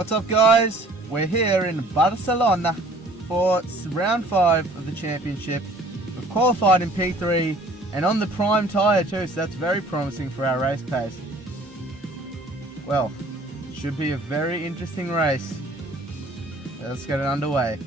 What's up, guys? We're here in Barcelona for round 5 of the championship. We've qualified in P3 and on the prime tyre too, so that's very promising for our race pace. Well, should be a very interesting race. Let's get it underway.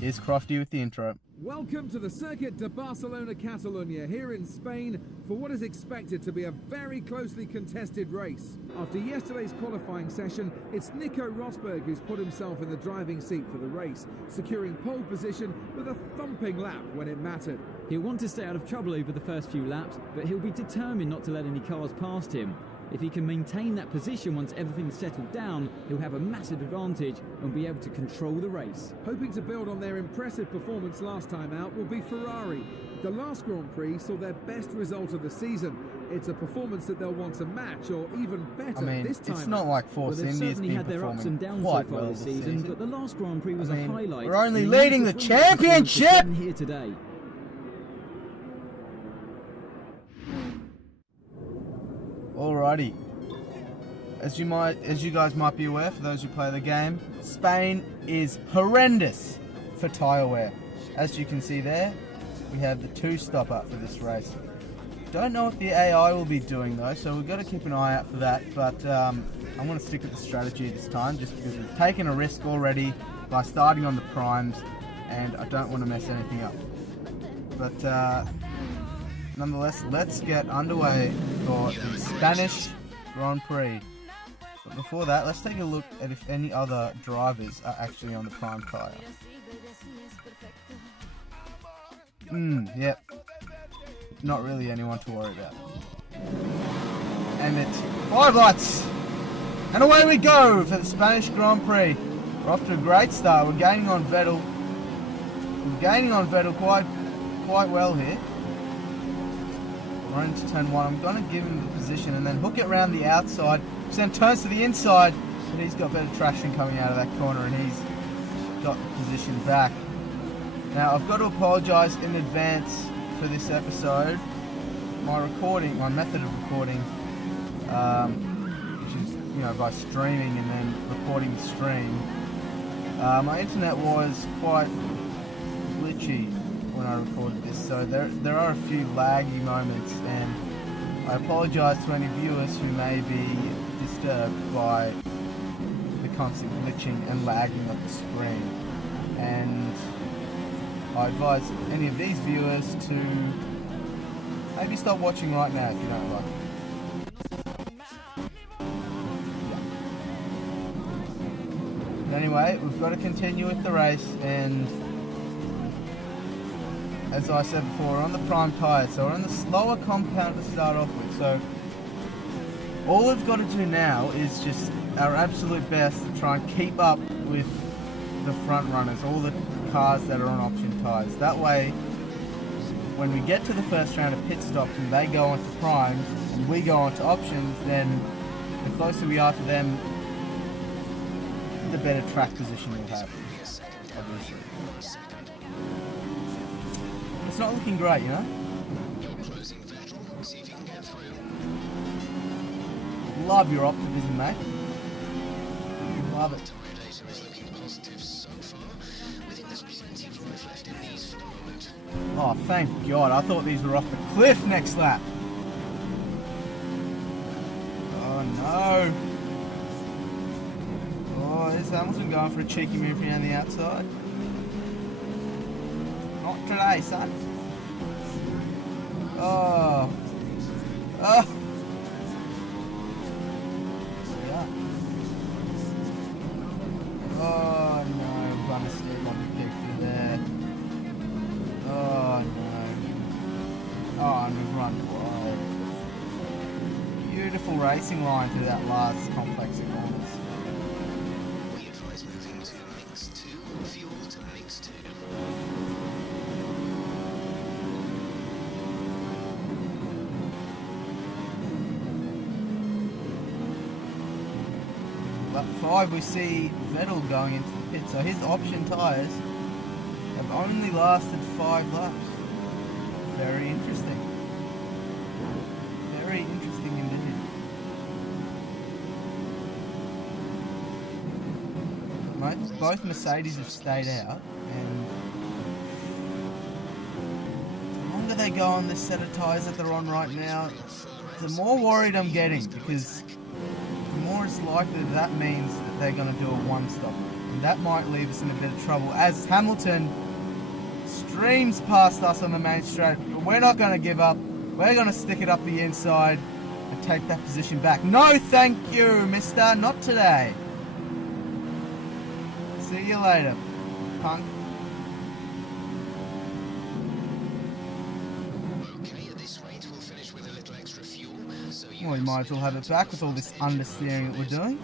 Here's Crofty with the intro. Welcome to the circuit de Barcelona-Catalunya here in Spain for what is expected to be a very closely contested race. After yesterday's qualifying session, it's Nico who's put himself in the driving seat for the race, securing pole position with a thumping lap when it mattered. He'll want to stay out of trouble over the first few laps, but he'll be determined not to let any cars past him. If he can maintain that position once everything's settled down, he'll have a massive advantage and be able to control the race. Hoping to build on their impressive performance last time out will be Ferrari. The last Grand Prix saw their best result of the season. It's a performance that they'll want to match or even better this time. It's not like Force India's been had their ups and downs so far this season, but the last Grand Prix was a highlight. We're only leading the championship here today. Alrighty. As you guys might be aware, for those who play the game, Spain is horrendous for tyre wear. As you can see there, we have the 2-stop up for this race. Don't know what the AI will be doing though, so we've got to keep an eye out for that, but I'm going to stick with the strategy this time, just because we've taken a risk already by starting on the primes, and I don't want to mess anything up. But nonetheless, let's get underway for the Spanish Grand Prix. But before that, let's take a look at if any other drivers are actually on the prime tyre. Yep. Not really anyone to worry about. And it's 5 lights! And away we go for the Spanish Grand Prix. We're off to a great start. We're gaining on Vettel. We're gaining on Vettel quite well here. We're into turn 1. I'm going to give him the position and then hook it around the outside. Which then turns to the inside, but he's got better traction coming out of that corner and he's got the position back. Now I've got to apologise in advance for this episode. My method of recording, which is by streaming and then recording the stream. My internet was quite glitchy when I recorded this, so there are a few laggy moments, and I apologise to any viewers who may be disturbed by the constant glitching and lagging of the screen. And I advise any of these viewers to maybe stop watching right now if you don't like it. But anyway, we've got to continue with the race, and as I said before, we're on the prime tyre, so we're on the slower compound to start off with. So all we've got to do now is just our absolute best to try and keep up with the front runners, all the cars that are on option tyres. That way, when we get to the first round of pit stops and they go onto primes and we go onto options, then the closer we are to them, the better track position we'll have, obviously. It's not looking great, you know? Love your optimism, mate. Love it. Oh, thank God. I thought these were off the cliff next lap. Oh, no. Oh, there's Hamilton going for a cheeky move around the outside. Not today, son. Oh. Oh. Yeah. Oh, no. Run a step on the picture there. Oh, no. Oh, and we've run wide. Beautiful racing line through that last complex of corners. We advise moving to mix 2, fuel to mix 2. Lap 5 we see Vettel going into the pit, so his option tyres have only lasted 5 laps. Very interesting. Very interesting indeed. both Mercedes have stayed out, and the longer they go on this set of tyres that they're on right now, the more worried I'm getting, because the more it's likely that means that they're going to do a one-stop, and that might leave us in a bit of trouble as Hamilton streams past us on the main straight. But we're not going to give up. We're going to stick it up the inside and take that position back. No, thank you, mister. Not today. See you later, punk. Okay, at this rate, we'll finish with a little extra fuel, so you Well, we might as well have it back with all this understeering that we're doing.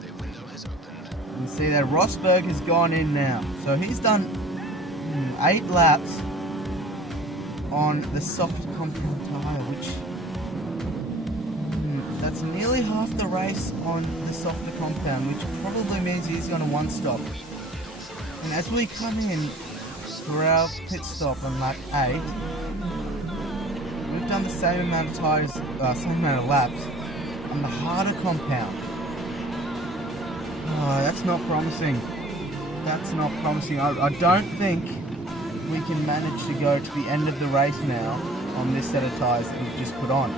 the window has opened. You can see that Rosberg has gone in now. So he's done 8 laps on the soft compound tyre, which that's nearly half the race on the softer compound, which probably means he's going to one stop. And as we come in for our pit stop on lap 8, we've done the same amount of tyres, same amount of laps on the harder compound. Oh, that's not promising. That's not promising. I don't think we can manage to go to the end of the race now on this set of tyres that we've just put on.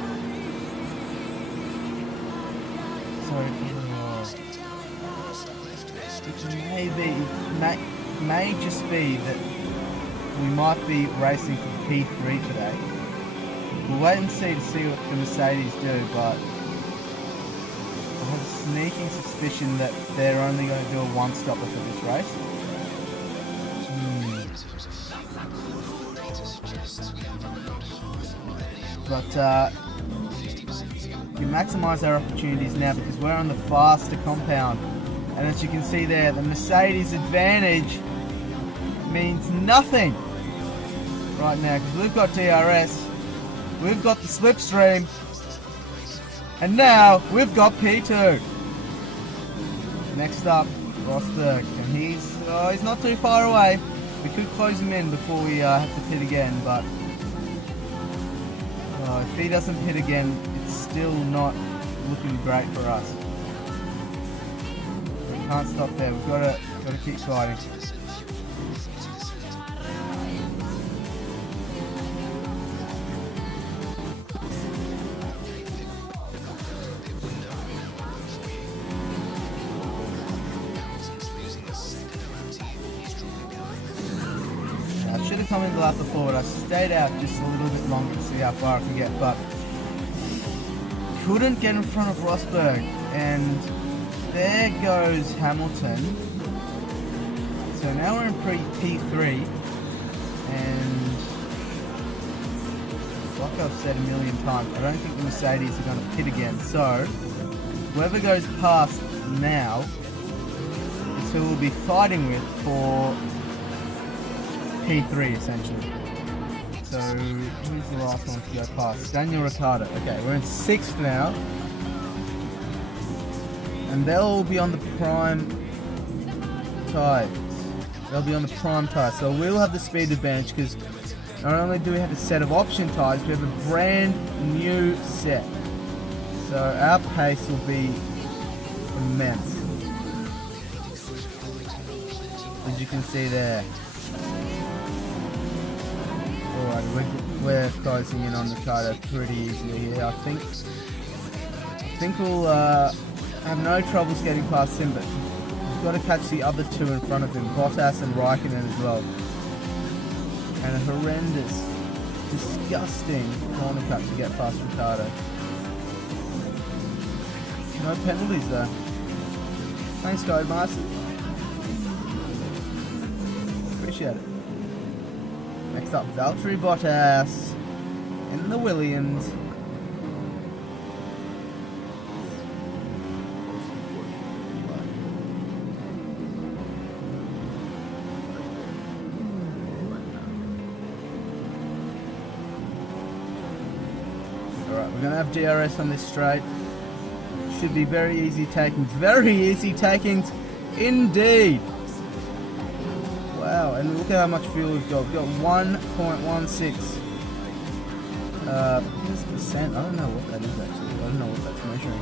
So, it may just be that we might be racing for the P3 today. We'll wait and see what the Mercedes do, but I have a sneaking suspicion that they're only going to do a one-stopper for this race. But we maximise our opportunities now because we're on the faster compound, and as you can see there, the Mercedes advantage means nothing right now because we've got DRS, we've got the slipstream, and now we've got P2. Next up, Rosberg, and he's not too far away. We could close him in before we have to pit again, but if he doesn't pit again, it's still not looking great for us. We can't stop there. We've got to keep fighting. I should have come in the lap before, but I stayed out just a little bit longer to see how far I can get, but couldn't get in front of Rosberg, and there goes Hamilton. So now we're in P3, and like I've said a million times, I don't think the Mercedes are going to pit again, so whoever goes past now is who we'll be fighting with for P3 essentially. So who's the last one to go past? Daniel Ricciardo. Okay, we're in 6th now, and they'll be on the prime tyres. They'll be on the prime tyre, so we'll have the speed advantage because not only do we have a set of option tyres, we have a brand new set. So our pace will be immense, as you can see there. Alright, we're closing in on Ricardo pretty easily here. I think we'll have no troubles getting past him, but we've got to catch the other two in front of him, Bottas and Raikkonen as well. And a horrendous, disgusting corner cut to get past Ricardo. No penalties though. Thanks, Codemaster. Appreciate it. Next up, Valtteri Bottas in the Williams. Alright, we're going to have DRS on this straight. Should be very easy takings. Very easy takings indeed. Wow. Wow, and look at how much fuel we've got. We've got 1.16 percent. I don't know what that is actually. I don't know what that's measuring.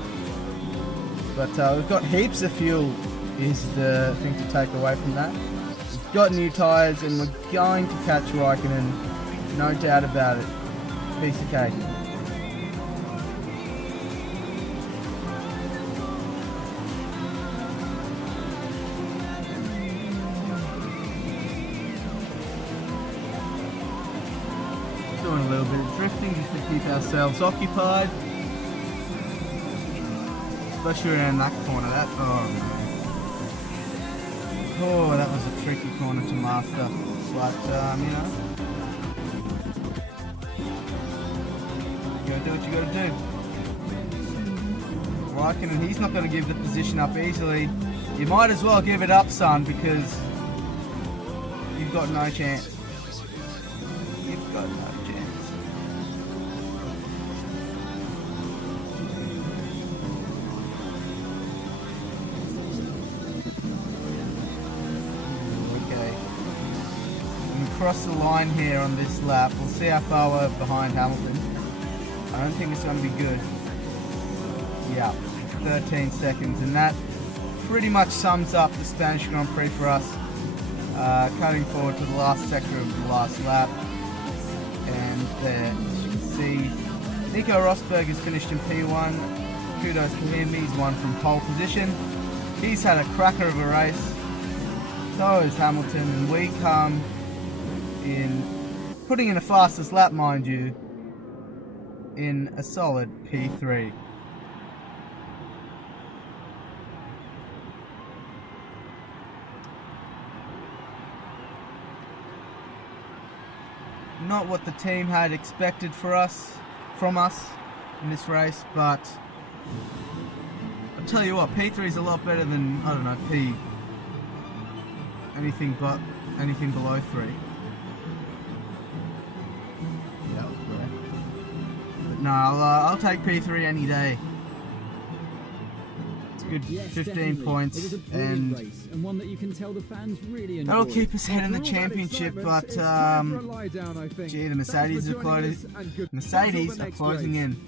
But we've got heaps of fuel is the thing to take away from that. We've got new tyres and we're going to catch Raikkonen. No doubt about it. Piece of cake. Doing a little bit of drifting just to keep ourselves occupied. Especially around that corner. Oh, that was a tricky corner to master. But, you know, you gotta do what you gotta do. Raikkonen, he's not gonna give the position up easily. You might as well give it up, son, because you've got no chance. You've got no chance. Cross the line here on this lap. We'll see how far we're behind Hamilton. I don't think it's going to be good. Yeah, 13 seconds, and that pretty much sums up the Spanish Grand Prix for us. Cutting forward to the last sector of the last lap, and there, as you can see, Nico Rosberg has finished in P1. Kudos to him, he's won from pole position. He's had a cracker of a race. So is Hamilton, and we come in putting in a fastest lap, mind you, in a solid P3. Not what the team had expected from us in this race, but I'll tell you what, P3 is a lot better than, I don't know, anything below 3. No, I'll take P3 any day. It's a good 15 points, it was a brilliant race, and one that you can tell the fans really enjoy. That'll keep us ahead in the championship, but gee, the Mercedes are closing in.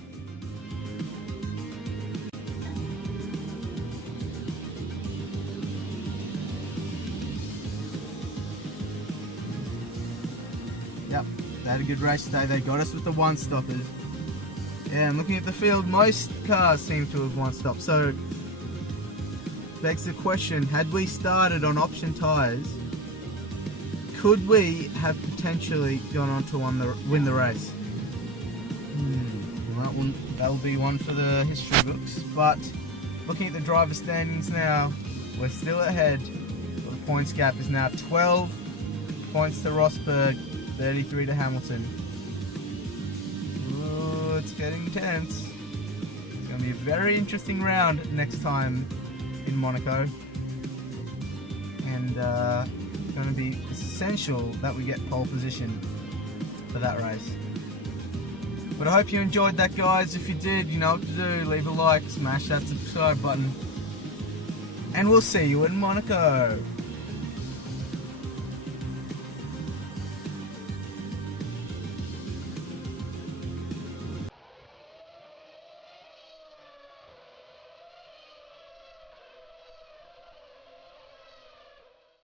Yep, they had a good race today. They got us with the one-stoppers. Yeah, and looking at the field, most cars seem to have one-stop. So, begs the question, had we started on option tyres, could we have potentially gone on to win the race? Well, that'll be one for the history books. But, looking at the driver standings now, we're still ahead. The points gap is now 12 points to Rosberg, 33 to Hamilton. It's getting tense. It's going to be a very interesting round next time in Monaco, and it's going to be essential that we get pole position for that race. But I hope you enjoyed that, guys. If you did, you know what to do. Leave a like, smash that subscribe button, and we'll see you in Monaco.